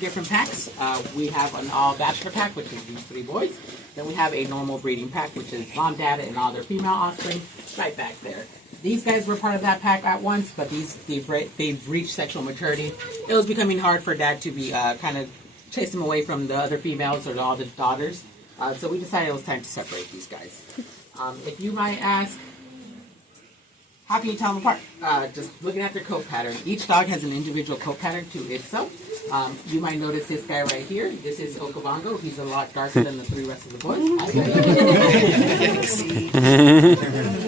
Different packs. We have an all bachelor pack, which is these 3 boys. Then we have a normal breeding pack, which is mom, dad, and all their female offspring, right back there. These guys were part of that pack at once, but they've reached sexual maturity. It was becoming hard for dad to be kind of chase them away from the other females or all the daughters. So we decided it was time to separate these guys. If you might ask, how can you tell them apart? Just looking at their coat pattern. Each dog has an individual coat pattern to itself. You might notice this guy right here. This is Okavango. He's a lot darker than the 3 rest of the boys.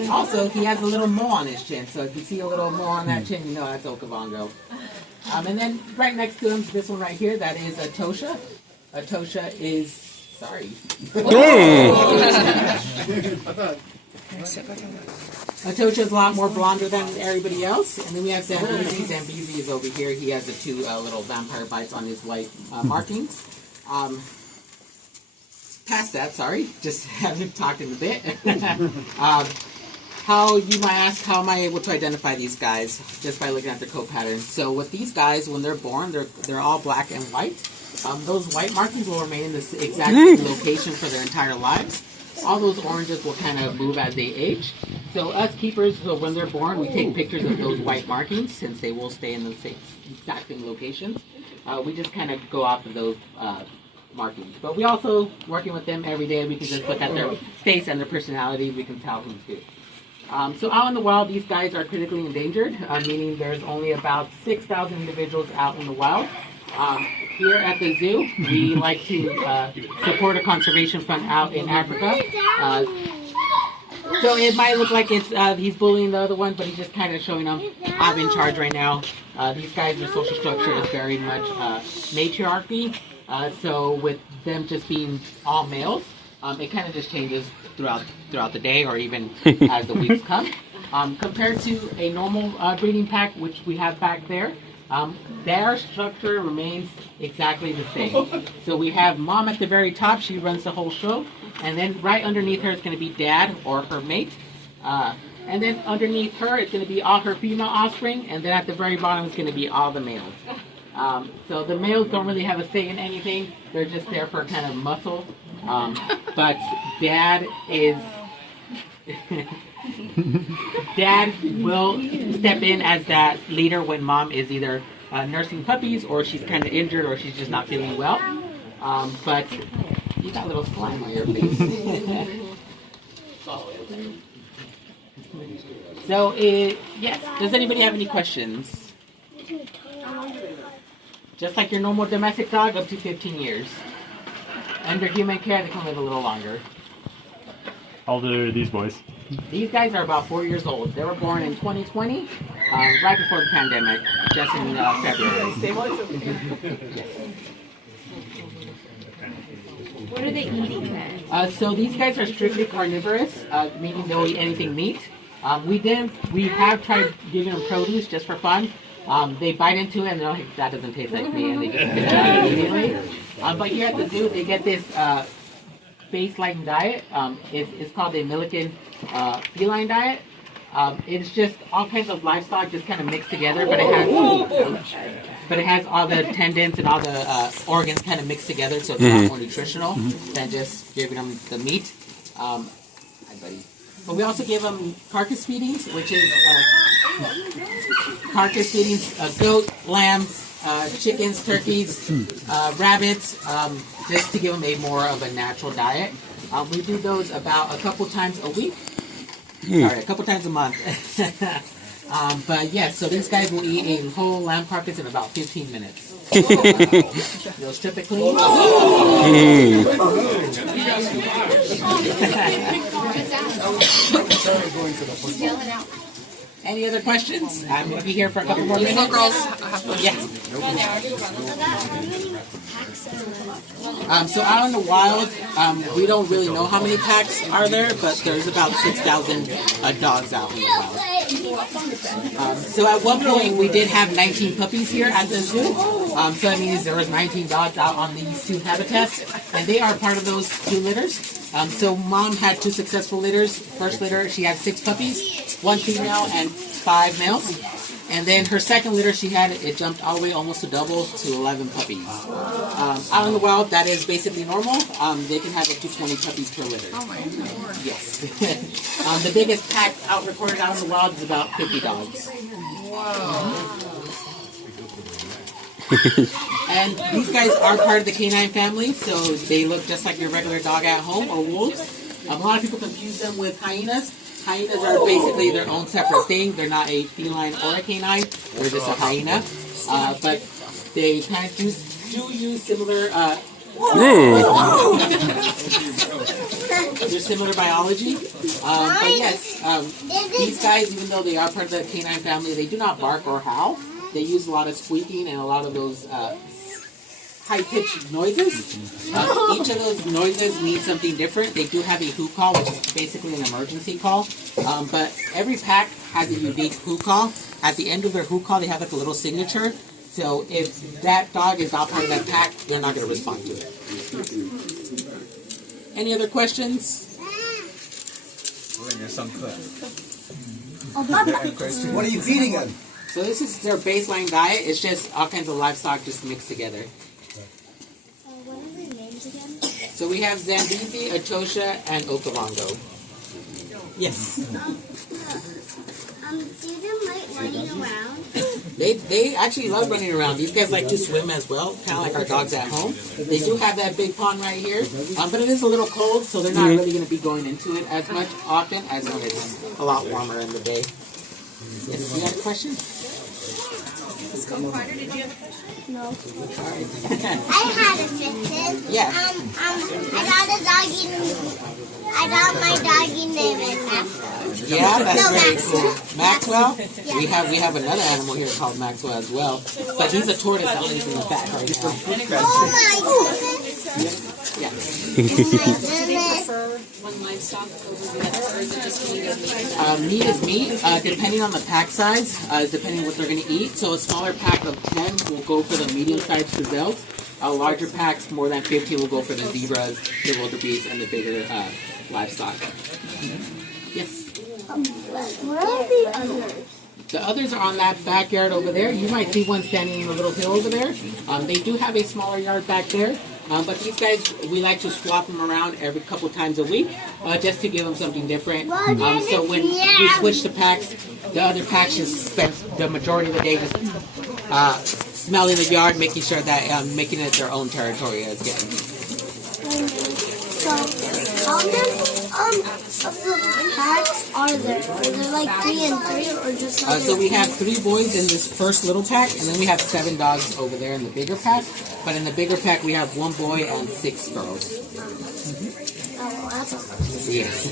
Also, he has a little mole on his chin. So if you see a little mole on that chin, you know that's Okavango. And then right next to him, this one right here, that is a Tosha. A Tosha is, sorry. Atosha is a lot more blonder than everybody else. And then we have Zambezi. Zambezi is over here. He has the 2 little vampire bites on his white markings. Past that, sorry. Just haven't talked in a bit. How you might ask, how am I able to identify these guys? Just by looking at their coat pattern. So with these guys, when they're born, they're all black and white. Those white markings will remain in this exact same location for their entire lives. All those oranges will kind of move as they age. So us keepers, so when they're born, we take pictures of those white markings since they will stay in the exact same locations. We just kind of go off of those markings. But we also, working with them every day, we can just look at their face and their personality. We can tell who's who. So out in the wild, these guys are critically endangered, meaning there's only about 6,000 individuals out in the wild. Here at the zoo, we like to support a conservation fund out in Africa. So it might look like it's he's bullying the other one, but he's just kind of showing them, I'm in charge right now. These guys, their social structure is very much matriarchy. So with them just being all males, it kind of just changes throughout the day or even as the weeks come. Compared to a normal breeding pack, which we have back there, their structure remains exactly the same. So we have mom at the very top, she runs the whole show, and then right underneath her is going to be dad or her mate, and then underneath her it's going to be all her female offspring, and then at the very bottom is going to be all the males. So the males don't really have a say in anything, they're just there for kind of muscle, but dad is... Dad will step in as that leader when mom is either nursing puppies or she's kind of injured or she's just not feeling well. But you got a little slime on your face. So, yes, does anybody have any questions? Just like your normal domestic dog, up to 15 years. Under human care, they can live a little longer. How old are these boys? These guys are about 4 years old. They were born in 2020, right before the pandemic, just in February. What are they eating then? So these guys are strictly carnivorous, meaning they'll eat anything meat. We have tried giving them produce just for fun. They bite into it and they're like, that doesn't taste like me, and they just spit it out immediately. But here at the zoo, they get this face-like diet. It's called the American feline diet. It's just all kinds of livestock just kind of mixed together, but it has all the tendons and all the organs kind of mixed together, so it's a lot more nutritional than just giving them the meat. Hi, buddy. But we also give them carcass feedings, which is carcass feedings, goat, lambs, chickens, turkeys, rabbits, just to give them a more of a natural diet. We do those about a couple times a week. Sorry, a couple times a month. But yes, so these guys will eat a whole lamb carcass in about 15 minutes. They'll strip it clean. Any other questions? I'm going to be here for a couple more minutes. Little girls. Yes. So out in the wild, we don't really know how many packs are there, but there's about 6,000 dogs out in the wild. So at one point, we did have 19 puppies here at the zoo. So that means there was 19 dogs out on these 2 habitats, and they are part of those 2 litters. So mom had 2 successful litters. First litter, she had 6 puppies, 1 female and 5 males. And then her second litter she had, it jumped all the way almost to double to 11 puppies. Out in the wild, that is basically normal. They can have up to 20 puppies per litter. Oh my lord. Yes. The biggest pack recorded out in the wild is about 50 dogs. And these guys are part of the canine family, so they look just like your regular dog at home or wolves. A lot of people confuse them with hyenas. Hyenas are basically their own separate thing. They're not a feline or a canine. They're just a hyena. But they kind of do use similar... they're similar biology. But yes, these guys, even though they are part of the canine family, they do not bark or howl. They use a lot of squeaking and a lot of those high-pitched noises. Each of those noises means something different. They do have a who call, which is basically an emergency call. But every pack has a unique who call. At the end of their who call, they have like a little signature. So if that dog is not part of that pack, they're not going to respond to it. Any other questions? What are you feeding them? So this is their baseline diet. It's just all kinds of livestock just mixed together. What are their names again? So we have Zambezi, Atosha, and Okavango. Yes. Do them like running around? They actually love running around. These guys like to swim as well, kind of like our dogs at home. They do have that big pond right here, but it is a little cold, so they're not really going to be going into it as much often as when it's a lot warmer in the day. Yes, you got a question? Carter, did you have a question? No. All right. I had a assistant. Yeah. I got my doggy name in Maxwell. Yeah, that's No, very Maxwell. cool. Maxwell? Yeah. We have another animal here called Maxwell as well. But he's a tortoise that lives in the back right now. Oh my goodness. Yeah. Oh my goodness. Prefer one livestock over the other, or is it just meat is meat? Meat is meat, depending on the pack size, depending on what they're going to eat. So a smaller pack of 10 will go for the medium-sized gazelles. Larger packs, more than 15, will go for the zebras, the wildebeest, and the bigger livestock. Yes. Where are the others? The others are on that backyard over there. You might see one standing in a little hill over there. They do have a smaller yard back there. But these guys, we like to swap them around every couple times a week, just to give them something different. So when we switch the packs, the other packs just spend the majority of the day just smelling the yard, making sure that making it their own territory as getting. So, how many of the packs are there? Are there like 3 and 3 or just like So we have 3 boys in this first little pack, and then we have 7 dogs over there in the bigger pack. But in the bigger pack, we have 1 boy and 6 girls. Oh, that's awesome. Yes.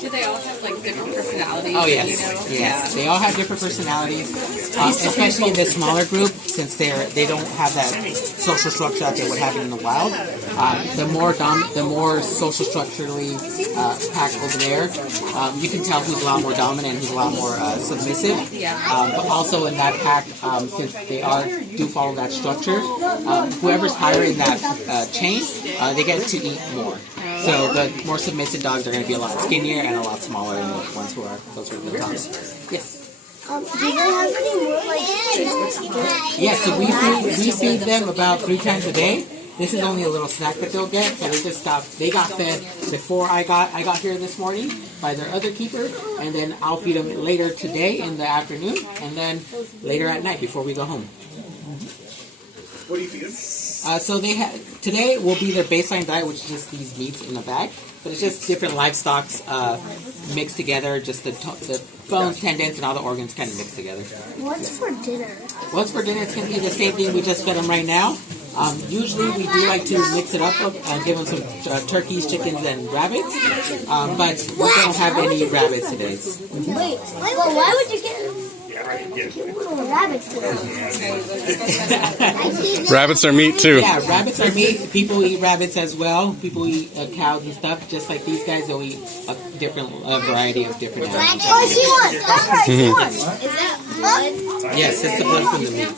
Do they all have like different personalities? Oh yes, You know? yes. They all have different personalities, especially in this smaller group, since they don't have that social structure that they would have in the wild. The more social structurally packed over there, you can tell who's a lot more dominant, who's a lot more submissive. But also in that pack, since they do follow that structure, whoever's higher in that chain, they get to eat more. So the more submissive dogs are going to be a lot skinnier and a lot smaller than the ones who are closer to the top. Yes. Do they have any more like chickens? Yeah, so we feed them about 3 times a day. This is only a little snack that they'll get, so they got fed before I got here this morning by their other keeper, and then I'll feed them later today in the afternoon, and then later at night before we go home. What do you feed them? So today will be their baseline diet, which is just these meats in the bag. But it's just different livestock mixed together, just the bones, tendons, and all the organs kind of mixed together. What's for dinner? What's for dinner? It's going to be the same thing we just fed them right now. Usually we do like to mix it up, give them some turkeys, chickens, and rabbits. But we don't have any rabbits today. Wait, well, why would you get little rabbits today? Rabbits are meat too. Yeah, rabbits are meat. People eat rabbits as well. People eat cows and stuff. Just like these guys, they'll eat a variety of different animals. Oh, she won. That's right, she won. Is that blood? Yes, it's the blood from the meat.